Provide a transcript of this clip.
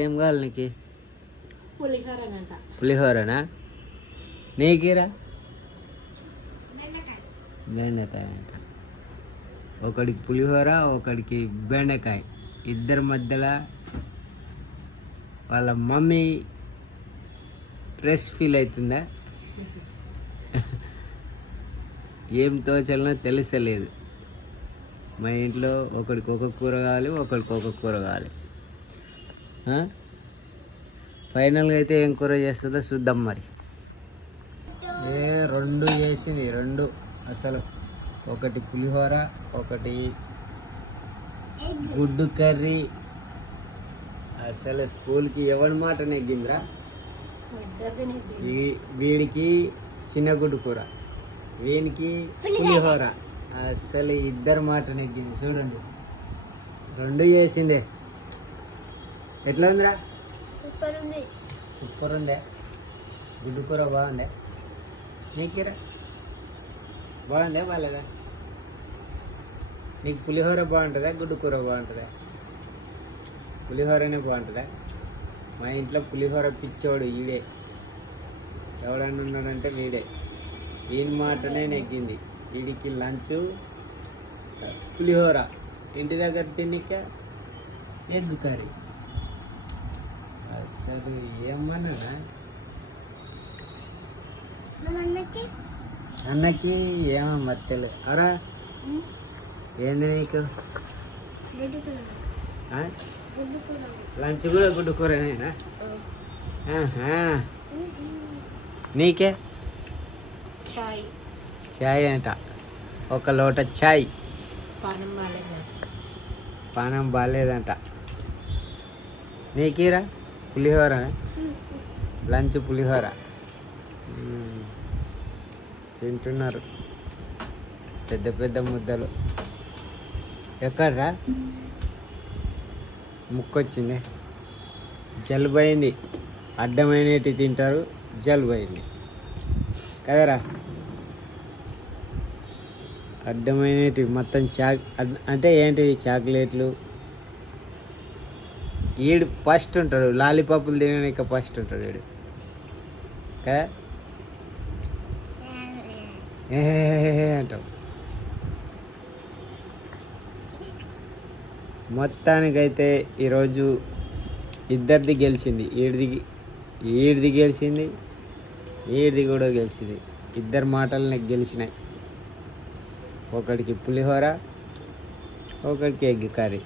ఏం కావాలి నీకు? పులిహోరనా? నీకురా? బెండకాయ అంట. ఒకడికి పులిహోర, ఒకడికి బెండకాయ. ఇద్దరి మధ్యలో వాళ్ళ మమ్మీ స్ట్రెస్ ఫీల్ అవుతుందా? ఏం తోచలనో తెలుసలేదు. మా ఇంట్లో ఒకడికి ఒక కూర కావాలి, ఒకడికి ఒక కూర కావాలి. ఫైనల్గా అయితే ఏం కూర చేస్తుందో చూద్దాం. మరి రెండు చేసింది, రెండు అసలు. ఒకటి పులిహోర, ఒకటి గుడ్డు కర్రీ. అసలు స్కూల్కి ఎవరి మాట నెగ్గిందిరా. వీడికి చిన్న గుడ్డు కూర, వీనికి పులిహోర. అసలు ఇద్దరు మాట నెగ్గింది. చూడండి, రెండు చేసిందే. ఎట్లా ఉందిరా? సూపర్ ఉంది. సూపర్ ఉందే. గుడ్డు కూర బాగుందే. నీకురా బాగుందే బాగాలేదా? నీకు పులిహోర బాగుంటుందా, గుడ్డు కూర బాగుంటుందా? పులిహోరనే బాగుంటుందా? మా ఇంట్లో పులిహోర పిచ్చోడు ఈడే. ఎవడన్నా ఉన్నాడంటే వీడే. ఈయన మాటనే నెగ్గింది. వీడికి లంచ్ పులిహోర, ఇంటి దగ్గర తినిక ఎగ్ కర్రీ. అసలు ఏమన్నా అన్నకి ఏమో మత్తెలు. అరా ఏంది నీకు? లంచ్ కూడా గుడ్డు కూరనేనా? నీకే చాయ్ అంట. ఒక లోట చాయ్. పానం బాగాలేదంట. నీకీరా పులిహోర, లంచ్ పులిహోర తింటున్నారు. పెద్ద పెద్ద ముద్దలు. ఎక్కడ్రా? ముక్కొచ్చింది, జలుబు అయింది. అడ్డమైనవి తింటారు, జలుబు అయింది కదరా. అడ్డమైనవి మొత్తం అంటే ఏంటి? చాక్లెట్లు. వీడు ఫస్ట్ ఉంటాడు, లాలీపాపులు తినడానికి ఫస్ట్ ఉంటాడు వీడు కదా. అంటాం. మొత్తానికైతే ఈరోజు ఇద్దరిది గెలిచింది. ఈడిది గెలిచింది, ఈడిది కూడా గెలిచింది. ఇద్దరు మాటలు గెలిచినాయి. ఒకడికి పులిహోర, ఒకడికి ఎగ్ కర్రీ.